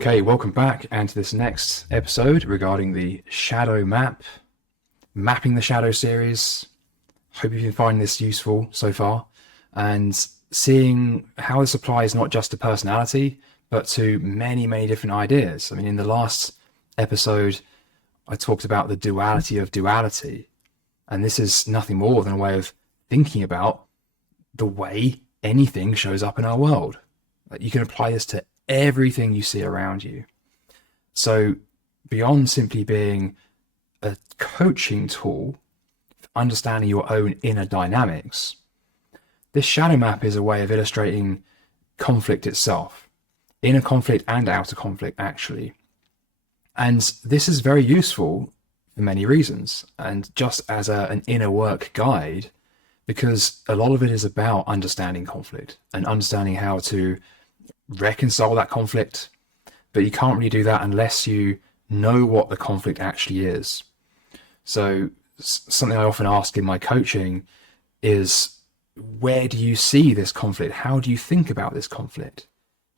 Okay, welcome back and to this next episode regarding the shadow map, mapping the shadow series. Hope you've been finding this useful so far and seeing how this applies not just to personality, but to many, many different ideas. I mean, in the last episode, I talked about the duality of duality, and this is nothing more than a way of thinking about the way anything shows up in our world. You can apply this to everything you see around you. So beyond simply being a coaching tool for understanding your own inner dynamics, this shadow map is a way of illustrating conflict itself, inner conflict and outer conflict actually. And this is very useful for many reasons, and just as an inner work guide, because a lot of it is about understanding conflict and understanding how to reconcile that conflict, but you can't really do that unless you know what the conflict actually is. So something I often ask in my coaching is, where do you see this conflict? How do you think about this conflict?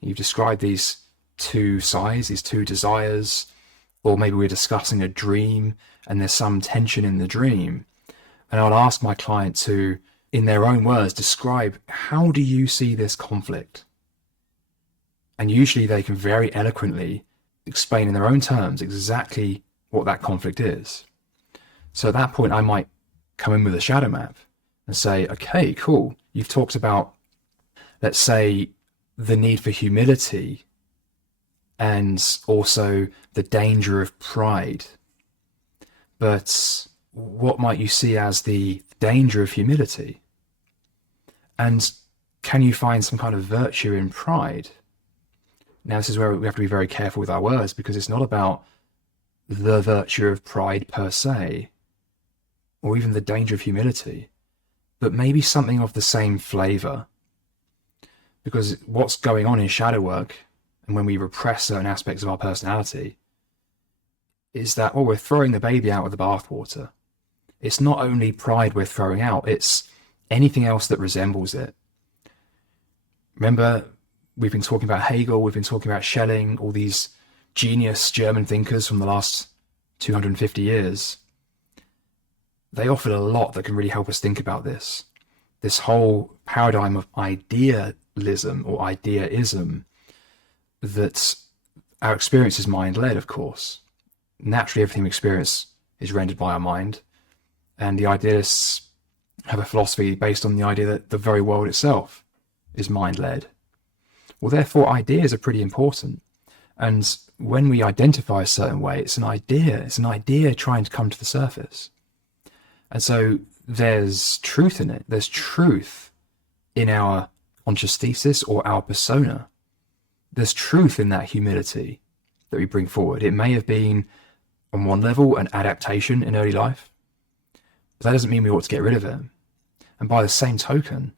You've described these two sides, these two desires, or maybe we're discussing a dream and there's some tension in the dream. And I'll ask my client to, in their own words, describe, how do you see this conflict? And usually they can very eloquently explain in their own terms exactly what that conflict is. So at that point, I might come in with a shadow map and say, okay, cool. You've talked about, let's say, the need for humility and also the danger of pride. But what might you see as the danger of humility? And can you find some kind of virtue in pride? Now, this is where we have to be very careful with our words, because it's not about the virtue of pride per se, or even the danger of humility, but maybe something of the same flavor. Because what's going on in shadow work, and when we repress certain aspects of our personality, is that, well, we're throwing the baby out with the bathwater. It's not only pride we're throwing out, it's anything else that resembles it. Remember, we've been talking about Hegel, we've been talking about Schelling, all these genius German thinkers from the last 250 years. They offered a lot that can really help us think about this. This whole paradigm of idealism or ideaism, that our experience is mind-led, of course. Naturally, everything we experience is rendered by our mind. And the idealists have a philosophy based on the idea that the very world itself is mind-led. Well, therefore, ideas are pretty important. And when we identify a certain way, it's an idea trying to come to the surface. And so there's truth in it. There's truth in our conscious thesis or our persona. There's truth in that humility that we bring forward. It may have been, on one level, an adaptation in early life, but that doesn't mean we ought to get rid of it. And by the same token,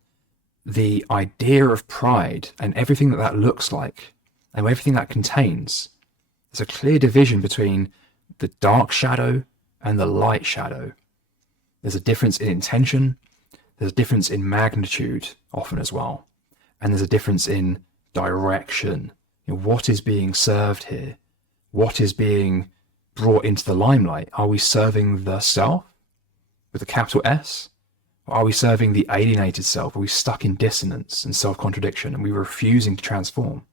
the idea of pride and everything that looks like and everything that contains, there's a clear division between the dark shadow and the light shadow. There's a difference in intention, there's a difference in magnitude often as well, and there's a difference in direction. What is being served here? What is being brought into the limelight? Are we serving the self with a capital S? Or are we serving the alienated self? Are we stuck in dissonance and self-contradiction and we're refusing to transform?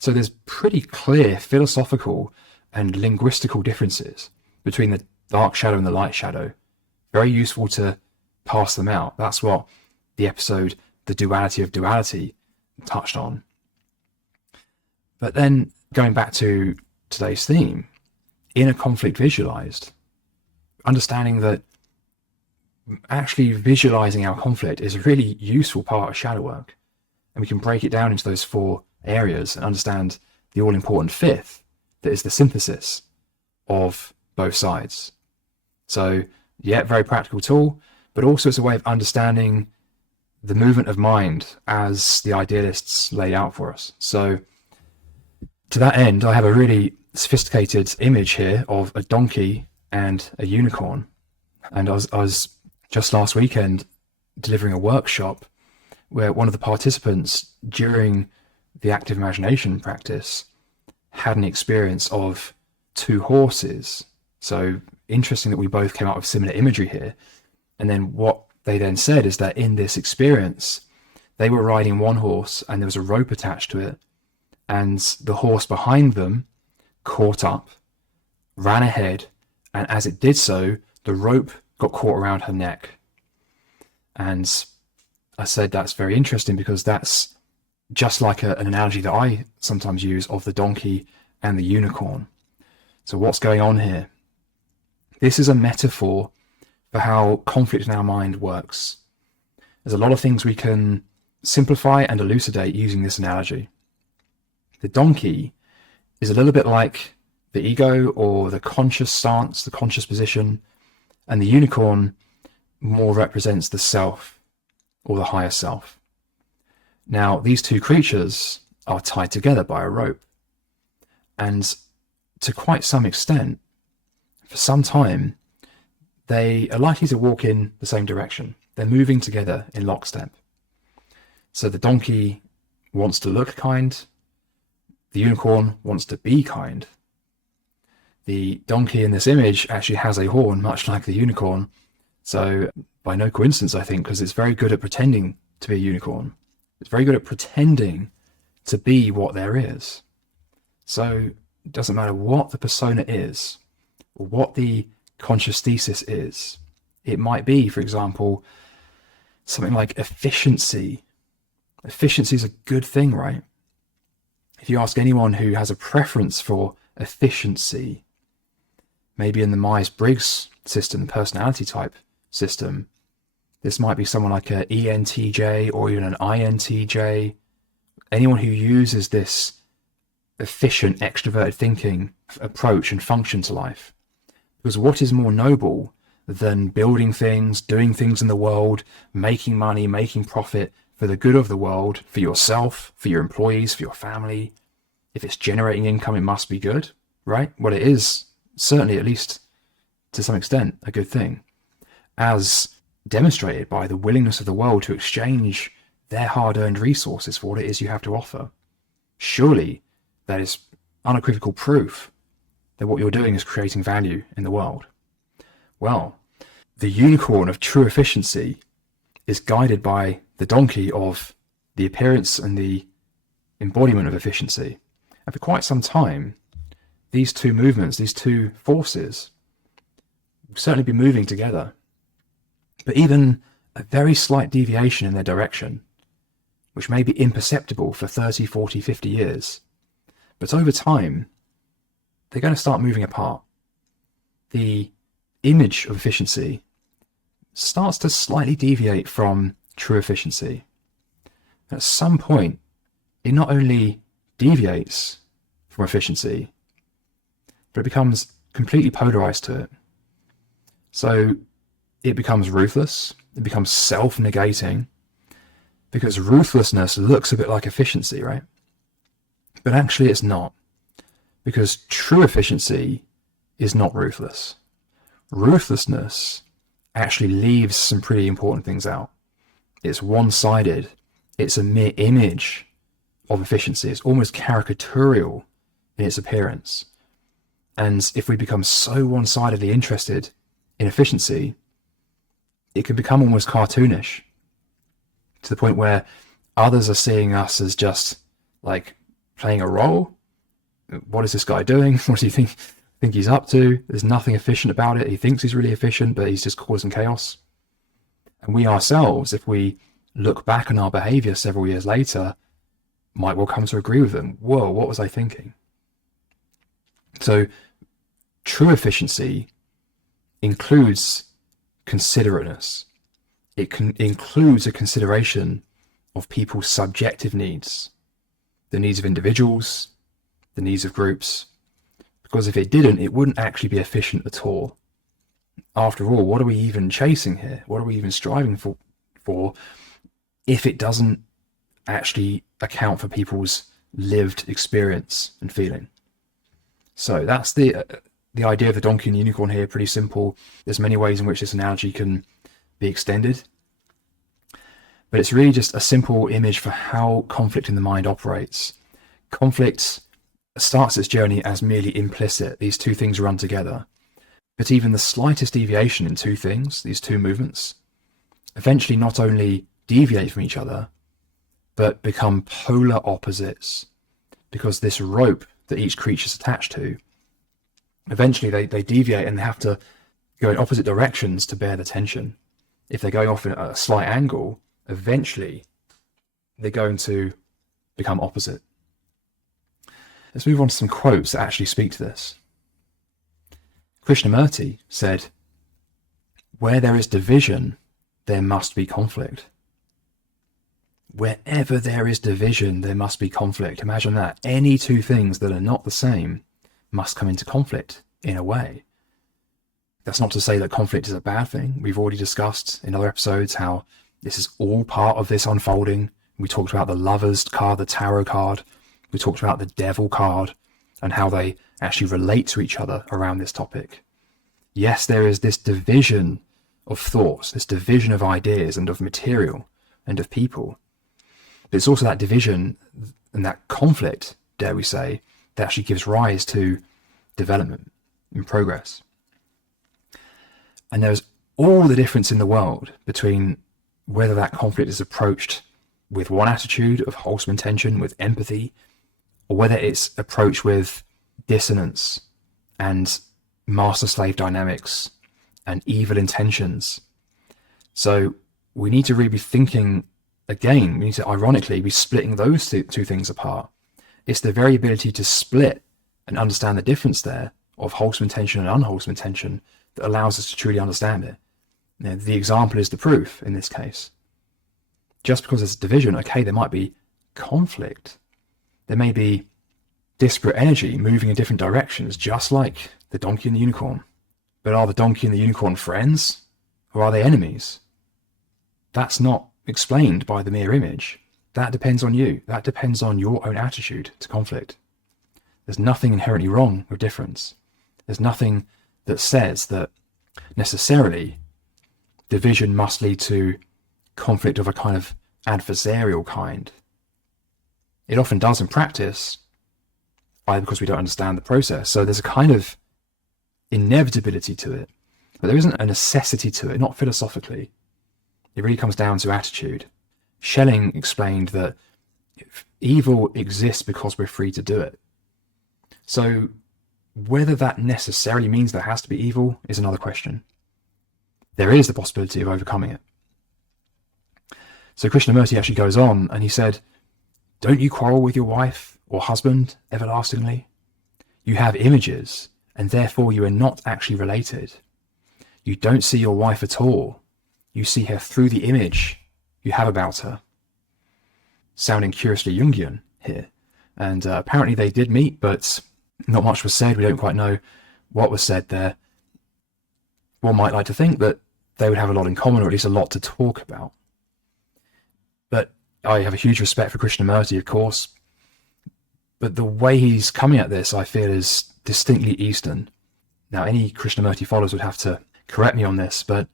So there's pretty clear philosophical and linguistical differences between the dark shadow and the light shadow. Very useful to pass them out. That's what the episode, The Duality of Duality, touched on. But then going back to today's theme, inner conflict visualized, understanding that actually visualizing our conflict is a really useful part of shadow work. And we can break it down into those 4 areas and understand the all-important 5th, that is the synthesis of both sides. So, yeah, very practical tool, but also it's a way of understanding the movement of mind as the idealists laid out for us. So, to that end, I have a really sophisticated image here of a donkey and a unicorn. And I was just last weekend delivering a workshop where one of the participants during the active imagination practice had an experience of two horses. So interesting that we both came up with similar imagery here. And then what they then said is that in this experience, they were riding one horse and there was a rope attached to it, and the horse behind them caught up, ran ahead, and as it did so, the rope got caught around her neck. And I said that's very interesting because that's just like an analogy that I sometimes use of the donkey and the unicorn. So what's going on here? This is a metaphor for how conflict in our mind works. There's a lot of things we can simplify and elucidate using this analogy. The donkey is a little bit like the ego or the conscious stance, the conscious position, and the unicorn more represents the self or the higher self. Now, these two creatures are tied together by a rope, and to quite some extent, for some time, they are likely to walk in the same direction. They're moving together in lockstep. So the donkey wants to look kind, the unicorn wants to be kind. The donkey in this image actually has a horn, much like the unicorn. So by no coincidence, I think, because it's very good at pretending to be a unicorn. It's very good at pretending to be what there is. So it doesn't matter what the persona is or what the conscious thesis is. It might be, for example, something like efficiency. Efficiency is a good thing, right? If you ask anyone who has a preference for efficiency, maybe in the Myers-Briggs system, the personality type system, this might be someone like an ENTJ or even an INTJ. Anyone who uses this efficient, extroverted thinking approach and function to life. Because what is more noble than building things, doing things in the world, making money, making profit for the good of the world, for yourself, for your employees, for your family? If it's generating income, it must be good, right? Well, it is certainly, at least to some extent, a good thing, as demonstrated by the willingness of the world to exchange their hard-earned resources for what it is you have to offer. Surely that is unequivocal proof that what you're doing is creating value in the world. Well, the unicorn of true efficiency is guided by the donkey of the appearance and the embodiment of efficiency. And for quite some time, these two movements, these two forces, will certainly be moving together. But even a very slight deviation in their direction, which may be imperceptible for 30, 40, 50 years, but over time, they're going to start moving apart. The image of efficiency starts to slightly deviate from true efficiency. At some point, it not only deviates from efficiency, but it becomes completely polarized to it. So it becomes ruthless, it becomes self-negating, because ruthlessness looks a bit like efficiency, right? But actually it's not, because true efficiency is not ruthless. Ruthlessness actually leaves some pretty important things out. It's one-sided. It's a mere image of efficiency. It's almost caricaturial in its appearance. And if we become so one-sidedly interested in efficiency, it can become almost cartoonish, to the point where others are seeing us as just like playing a role. What is this guy doing? What do you think he's up to? There's nothing efficient about it. He thinks he's really efficient, but he's just causing chaos. And we ourselves, if we look back on our behavior several years later, might well come to agree with them. Whoa, what was I thinking? So true efficiency includes considerateness. It includes a consideration of people's subjective needs, the needs of individuals, the needs of groups, because if it didn't, it wouldn't actually be efficient at all. After all, what are we even chasing here? What are we even striving for if it doesn't actually account for people's lived experience and feeling? So that's the idea of the donkey and the unicorn here. Pretty simple. There's many ways in which this analogy can be extended, but it's really just a simple image for how conflict in the mind operates. Conflict starts its journey as merely implicit. These two things run together. But even the slightest deviation in two things, these two movements, eventually not only deviate from each other, but become polar opposites, because this rope that each creature is attached to, eventually they deviate and they have to go in opposite directions to bear the tension. If they're going off at a slight angle, eventually they're going to become opposite. Let's move on to some quotes that actually speak to this. Krishnamurti said, "Where there is division, there must be conflict." Wherever there is division, there must be conflict. Imagine that. Any two things that are not the same must come into conflict in a way. That's not to say that conflict is a bad thing. We've already discussed in other episodes how this is all part of this unfolding. We talked about the Lovers card, the Tarot card. We talked about the Devil card and how they actually relate to each other around this topic. Yes, there is this division of thoughts, this division of ideas and of material and of people. But it's also that division and that conflict, dare we say, that actually gives rise to development and progress. And there's all the difference in the world between whether that conflict is approached with one attitude of wholesome intention, with empathy, or whether it's approached with dissonance and master-slave dynamics and evil intentions. So we need to really be thinking, again, we need to ironically be splitting those two things apart. It's the very ability to split and understand the difference there of wholesome intention and unwholesome intention that allows us to truly understand it. Now, the example is the proof in this case. Just because there's division, okay, there might be conflict. There may be disparate energy moving in different directions, just like the donkey and the unicorn. But are the donkey and the unicorn friends, or are they enemies? That's not explained by the mere image. That depends on you. That depends on your own attitude to conflict. There's nothing inherently wrong with difference. There's nothing that says that necessarily division must lead to conflict of a kind of adversarial kind. It often does in practice, either because we don't understand the process. So there's a kind of inevitability to it, but there isn't a necessity to it, not philosophically. It really comes down to attitude. Schelling explained that evil exists because we're free to do it. So whether that necessarily means there has to be evil is another question. There is the possibility of overcoming it. So Krishnamurti actually goes on and he said, "Don't you quarrel with your wife or husband everlastingly? You have images, and therefore you are not actually related. You don't see your wife at all. You see her through the image you have about her." Sounding curiously Jungian here. And apparently they did meet, but not much was said. We don't quite know what was said there. One might like to think that they would have a lot in common, or at least a lot to talk about. But I have a huge respect for Krishnamurti, of course. But the way he's coming at this, I feel, is distinctly Eastern. Now, any Krishnamurti followers would have to correct me on this, but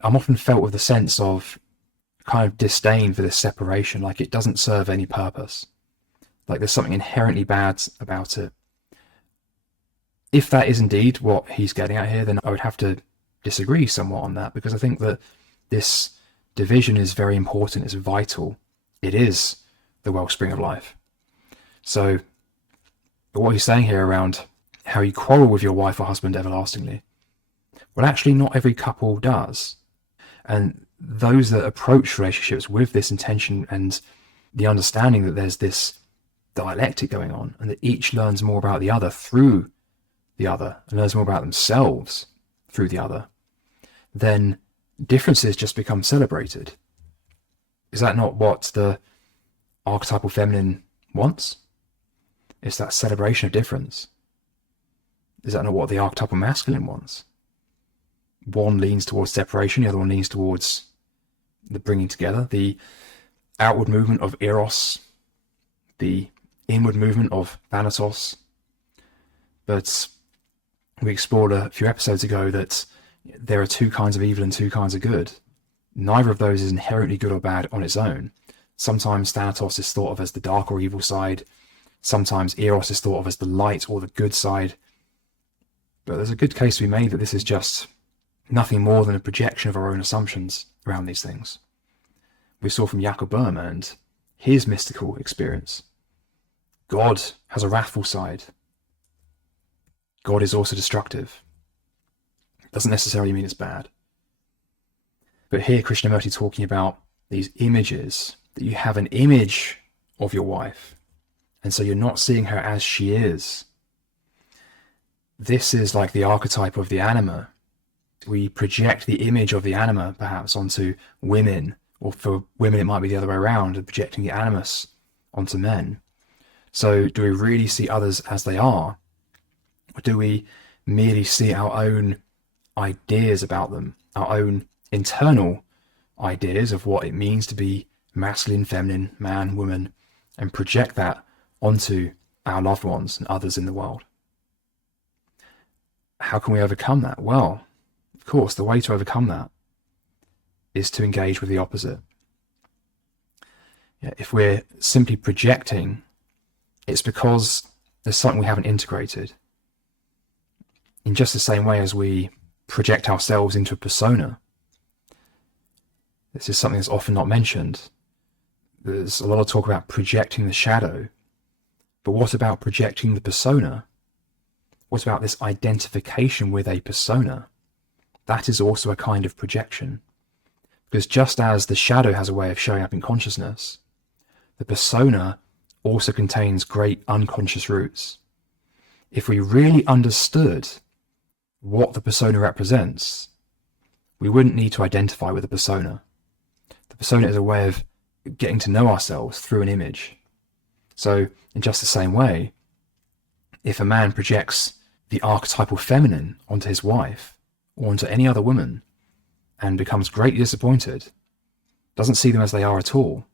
I'm often felt with a sense of kind of disdain for this separation, like it doesn't serve any purpose. Like there's something inherently bad about it. If that is indeed what he's getting at here, then I would have to disagree somewhat on that, because I think that this division is very important, it's vital. It is the wellspring of life. So what he's saying here around how you quarrel with your wife or husband everlastingly, well, actually not every couple does. And those that approach relationships with this intention and the understanding that there's this dialectic going on and that each learns more about the other through the other and learns more about themselves through the other, then differences just become celebrated. Is that not what the archetypal feminine wants? It's that celebration of difference. Is that not what the archetypal masculine wants? One leans towards separation, the other one leans towards the bringing together, the outward movement of eros, the inward movement of thanatos. But we explored a few episodes ago that there are two kinds of evil and two kinds of good. Neither of those is inherently good or bad on its own. Sometimes thanatos is thought of as the dark or evil side. Sometimes eros is thought of as the light or the good side. But there's a good case to be made that this is just nothing more than a projection of our own assumptions around these things. We saw from Jakob Böhm and his mystical experience. God has a wrathful side. God is also destructive. Doesn't necessarily mean it's bad. But here Krishnamurti talking about these images, that you have an image of your wife, and so you're not seeing her as she is. This is like the archetype of the anima. We project the image of the anima perhaps onto women, or for women it might be the other way around, projecting the animus onto men. So do we really see others as they are? Or do we merely see our own ideas about them, our own internal ideas of what it means to be masculine, feminine, man, woman, and project that onto our loved ones and others in the world? How can we overcome that? Well, of course, the way to overcome that is to engage with the opposite. If we're simply projecting, it's because there's something we haven't integrated. In just the same way as we project ourselves into a persona, this is something that's often not mentioned. There's a lot of talk about projecting the shadow, but what about projecting the persona? What about this identification with a persona? That is also a kind of projection. Because just as the shadow has a way of showing up in consciousness, the persona also contains great unconscious roots. If we really understood what the persona represents, we wouldn't need to identify with the persona. The persona is a way of getting to know ourselves through an image. So, in just the same way, if a man projects the archetypal feminine onto his wife or onto any other woman and becomes greatly disappointed, doesn't see them as they are at all,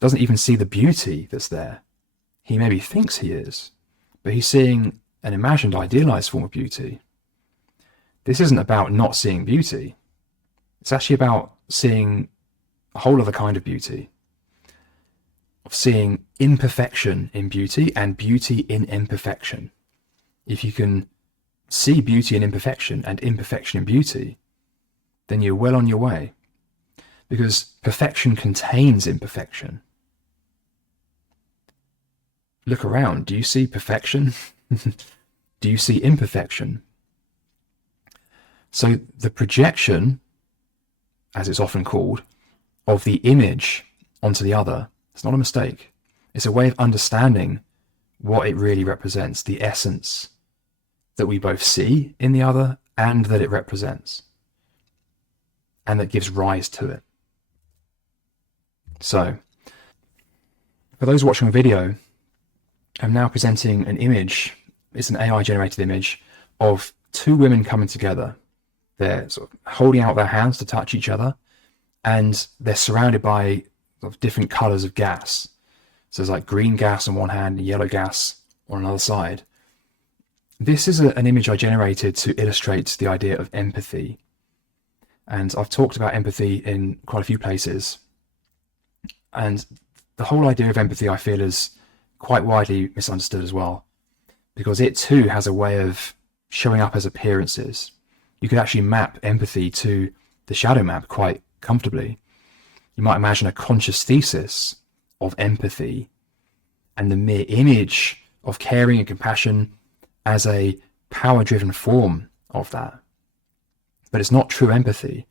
doesn't even see the beauty that's there. He maybe thinks he is, but he's seeing an imagined, idealized form of beauty. This isn't about not seeing beauty. It's actually about seeing a whole other kind of beauty, of seeing imperfection in beauty and beauty in imperfection. If you can see beauty in imperfection and imperfection in beauty, then you're well on your way, because perfection contains imperfection. Look around. Do you see perfection? Do you see imperfection? So the projection, as it's often called, of the image onto the other, it's not a mistake. It's a way of understanding what it really represents, the essence that we both see in the other and that it represents, and that gives rise to it. So, for those watching the video, I'm now presenting an image. It's an AI-generated image of two women coming together. They're sort of holding out their hands to touch each other, and they're surrounded by sort of different colors of gas. So there's like green gas on one hand and yellow gas on another side. This is an image I generated to illustrate the idea of empathy. And I've talked about empathy in quite a few places. And the whole idea of empathy, I feel, is quite widely misunderstood as well, because it too has a way of showing up as appearances. You could actually map empathy to the shadow map quite comfortably. You might imagine a conscious thesis of empathy and the mere image of caring and compassion as a power-driven form of that. But it's not true empathy.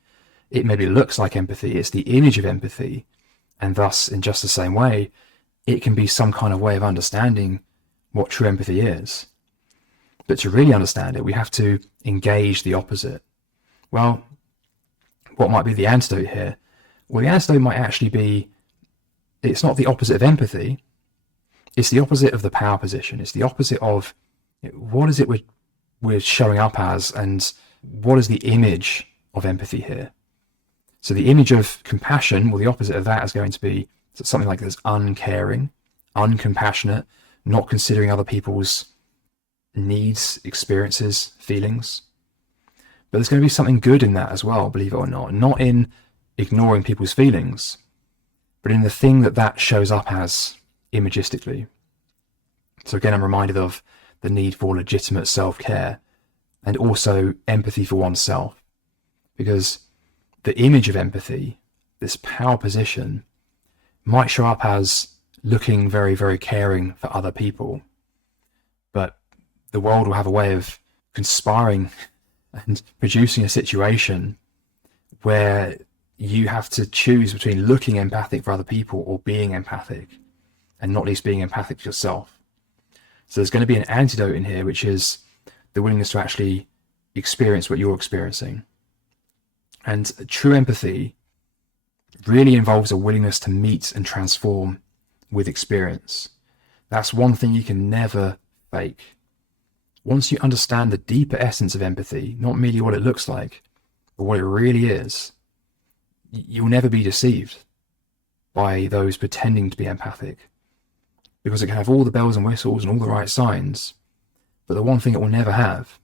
It maybe looks like empathy. It's the image of empathy. And thus, in just the same way, it can be some kind of way of understanding what true empathy is. But to really understand it, we have to engage the opposite. Well, what might be the antidote here? Well, the antidote might actually be, it's not the opposite of empathy. It's the opposite of the power position. It's the opposite of what is it we're showing up as, and what is the image of empathy here? So the image of compassion, well, the opposite of that is going to be something like this: uncaring, uncompassionate, not considering other people's needs, experiences, feelings. But there's going to be something good in that as well, believe it or not in ignoring people's feelings, but in the thing that shows up as imagistically. So again, I'm reminded of the need for legitimate self-care and also empathy for oneself, because the image of empathy, this power position, might show up as looking very, very caring for other people, but the world will have a way of conspiring and producing a situation where you have to choose between looking empathic for other people or being empathic, and not least being empathic to yourself. So there's going to be an antidote in here, which is the willingness to actually experience what you're experiencing. And true empathy really involves a willingness to meet and transform with experience. That's one thing you can never fake. Once you understand the deeper essence of empathy, not merely what it looks like, but what it really is, you'll never be deceived by those pretending to be empathic, because it can have all the bells and whistles and all the right signs, but the one thing it will never have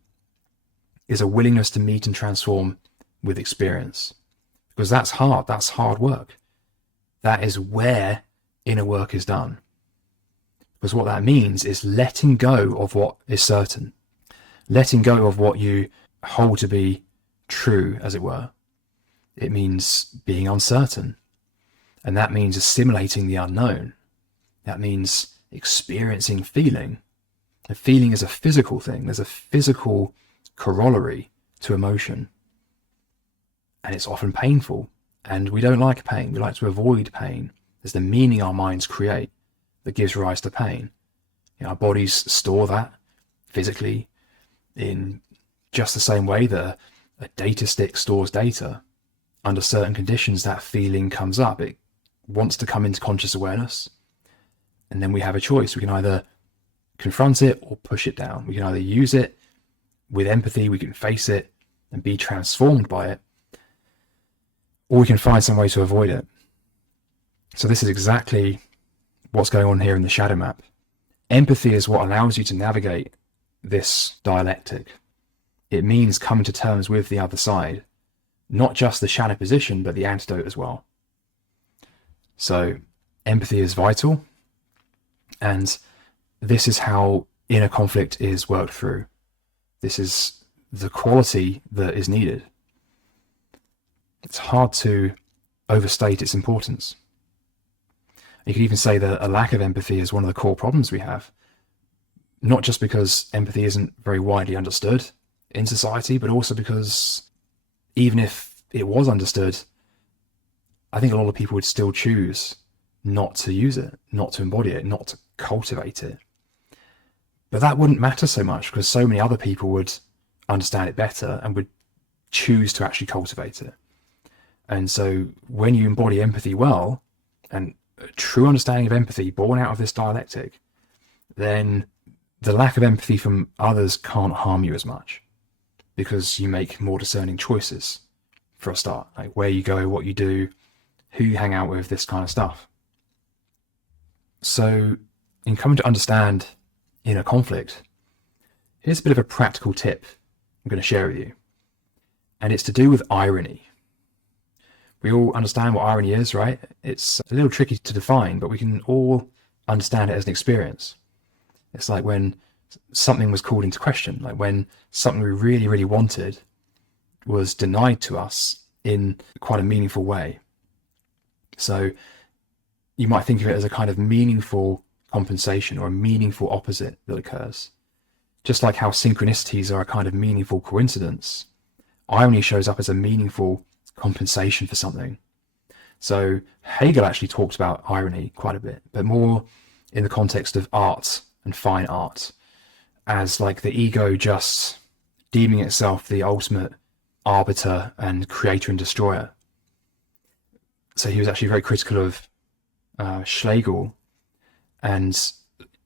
is a willingness to meet and transform with experience, because that's hard work. That is where inner work is done, because what that means is letting go of what is certain, letting go of what you hold to be true, as it were. It means being uncertain, and that means assimilating the unknown. That means experiencing feeling. A feeling is a physical thing. There's a physical corollary to emotion, and it's often painful, and we don't like pain. We like to avoid pain. There's the meaning our minds create that gives rise to pain. Our bodies store that physically in just the same way that a data stick stores data. Under certain conditions, that feeling comes up. It wants to come into conscious awareness, and then we have a choice. We can either confront it or push it down. We can either use it with empathy, we can face it and be transformed by it, or we can find some way to avoid it. So this is exactly what's going on here in the shadow map. Empathy is what allows you to navigate this dialectic. It means coming to terms with the other side, not just the shadow position, but the antidote as well. So empathy is vital, and this is how inner conflict is worked through. This is the quality that is needed. It's hard to overstate its importance. You could even say that a lack of empathy is one of the core problems we have, not just because empathy isn't very widely understood in society, but also because even if it was understood, I think a lot of people would still choose not to use it, not to embody it, not to cultivate it. But that wouldn't matter so much, because so many other people would understand it better and would choose to actually cultivate it. And so when you embody empathy well, and a true understanding of empathy born out of this dialectic, then the lack of empathy from others can't harm you as much, because you make more discerning choices for a start, like where you go, what you do, who you hang out with, this kind of stuff. So in coming to understand inner conflict, here's a bit of a practical tip I'm going to share with you, and it's to do with irony. We all understand what irony is, right? It's a little tricky to define, but we can all understand it as an experience. It's like when something was called into question, like when something we really, really wanted was denied to us in quite a meaningful way. So you might think of it as a kind of meaningful compensation or a meaningful opposite that occurs. Just like how synchronicities are a kind of meaningful coincidence, irony shows up as a meaningful compensation for something. So Hegel actually talked about irony quite a bit, but more in the context of art and fine art, as like the ego just deeming itself the ultimate arbiter and creator and destroyer. So he was actually very critical of Schlegel, and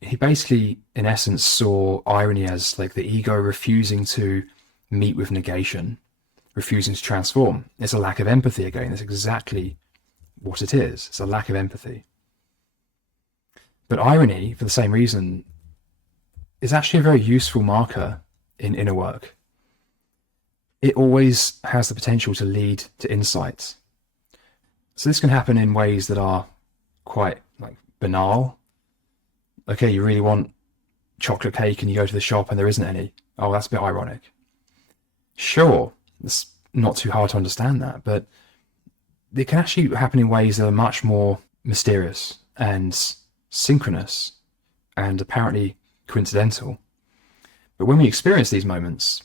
he basically, in essence, saw irony as like the ego refusing to meet with negation, refusing to transform. It's a lack of empathy again. That's exactly what it is. It's a lack of empathy. But irony, for the same reason, is actually a very useful marker in inner work. It always has the potential to lead to insights. So this can happen in ways that are quite like banal. Okay, you really want chocolate cake and you go to the shop and there isn't any. Oh, that's a bit ironic. Sure, it's not too hard to understand that, but it can actually happen in ways that are much more mysterious and synchronous and apparently coincidental. But when we experience these moments,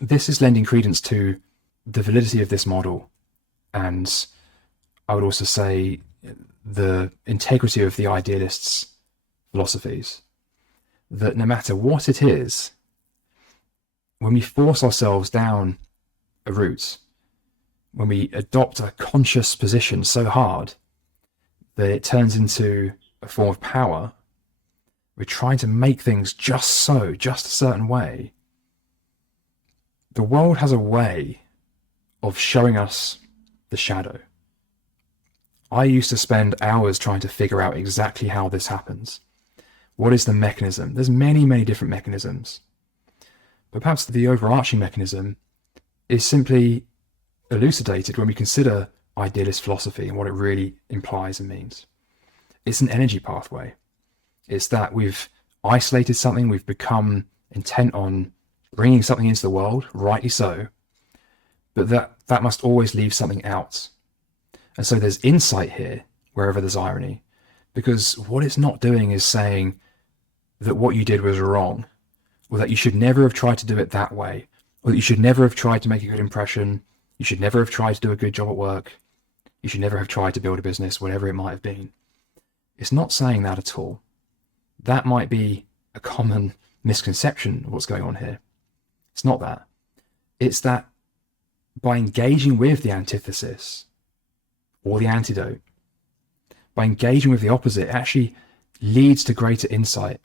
this is lending credence to the validity of this model, and I would also say the integrity of the idealists' philosophies, that no matter what it is, when we force ourselves down a route, when we adopt a conscious position so hard that it turns into a form of power, we're trying to make things just a certain way. The world has a way of showing us the shadow. I used to spend hours trying to figure out exactly how this happens. What is the mechanism? There's many, many different mechanisms. But perhaps the overarching mechanism is simply elucidated when we consider idealist philosophy and what it really implies and means. It's an energy pathway. It's that we've isolated something, we've become intent on bringing something into the world, rightly so, but that must always leave something out. And so there's insight here, wherever there's irony, because what it's not doing is saying that what you did was wrong, or that you should never have tried to do it that way, or that you should never have tried to make a good impression, you should never have tried to do a good job at work, you should never have tried to build a business, whatever it might have been. It's not saying that at all. That might be a common misconception of what's going on here. It's not that. It's that by engaging with the antithesis or the antidote, by engaging with the opposite, it actually leads to greater insight.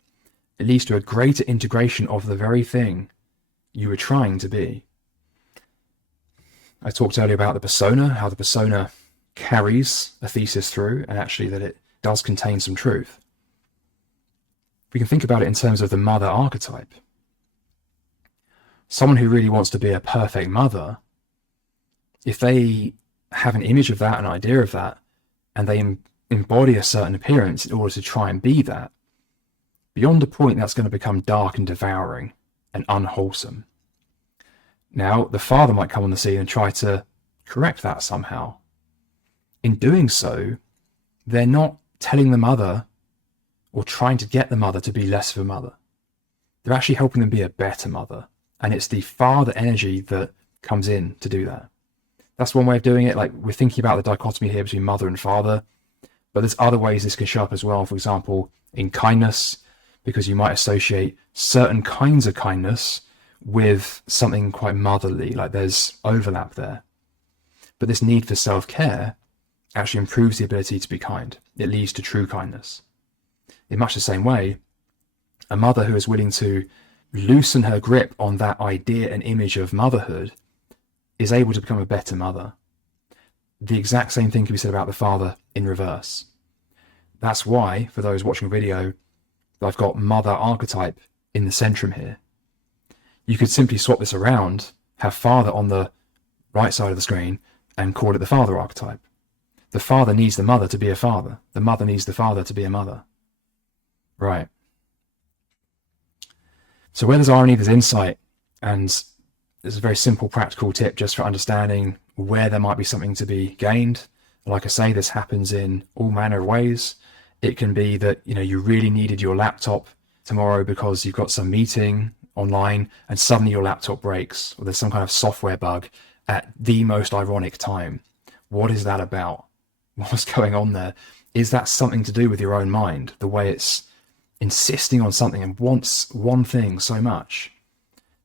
It leads to a greater integration of the very thing you were trying to be. I talked earlier about the persona, how the persona carries a thesis through, and actually that it does contain some truth. We can think about it in terms of the mother archetype. Someone who really wants to be a perfect mother, if they have an image of that, an idea of that, and they embody a certain appearance in order to try and be that, beyond a point that's going to become dark and devouring and unwholesome. Now, the father might come on the scene and try to correct that somehow. In doing so, they're not telling the mother or trying to get the mother to be less of a mother. They're actually helping them be a better mother. And it's the father energy that comes in to do that. That's one way of doing it. Like, we're thinking about the dichotomy here between mother and father, but there's other ways this can show up as well. For example, in kindness, because you might associate certain kinds of kindness with something quite motherly, like there's overlap there. But this need for self-care actually improves the ability to be kind. It leads to true kindness. In much the same way, a mother who is willing to loosen her grip on that idea and image of motherhood is able to become a better mother. The exact same thing can be said about the father in reverse. That's why, for those watching the video, I've got mother archetype in the centrum here. You could simply swap this around, have father on the right side of the screen, and call it the father archetype. The father needs the mother to be a father. The mother needs the father to be a mother. Right. So where there's irony, there's insight. And there's a very simple practical tip just for understanding where there might be something to be gained. Like I say, this happens in all manner of ways. It can be that, you really needed your laptop tomorrow because you've got some meeting online and suddenly your laptop breaks, or there's some kind of software bug at the most ironic time. What is that about? What's going on there? Is that something to do with your own mind? The way it's insisting on something and wants one thing so much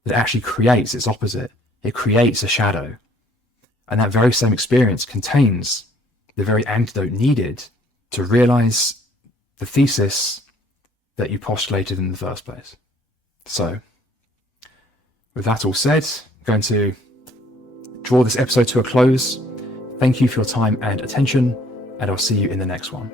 that it actually creates its opposite. It creates a shadow. And that very same experience contains the very antidote needed to realize the thesis that you postulated in the first place. So, with that all said, I'm going to draw this episode to a close. Thank you for your time and attention, and I'll see you in the next one.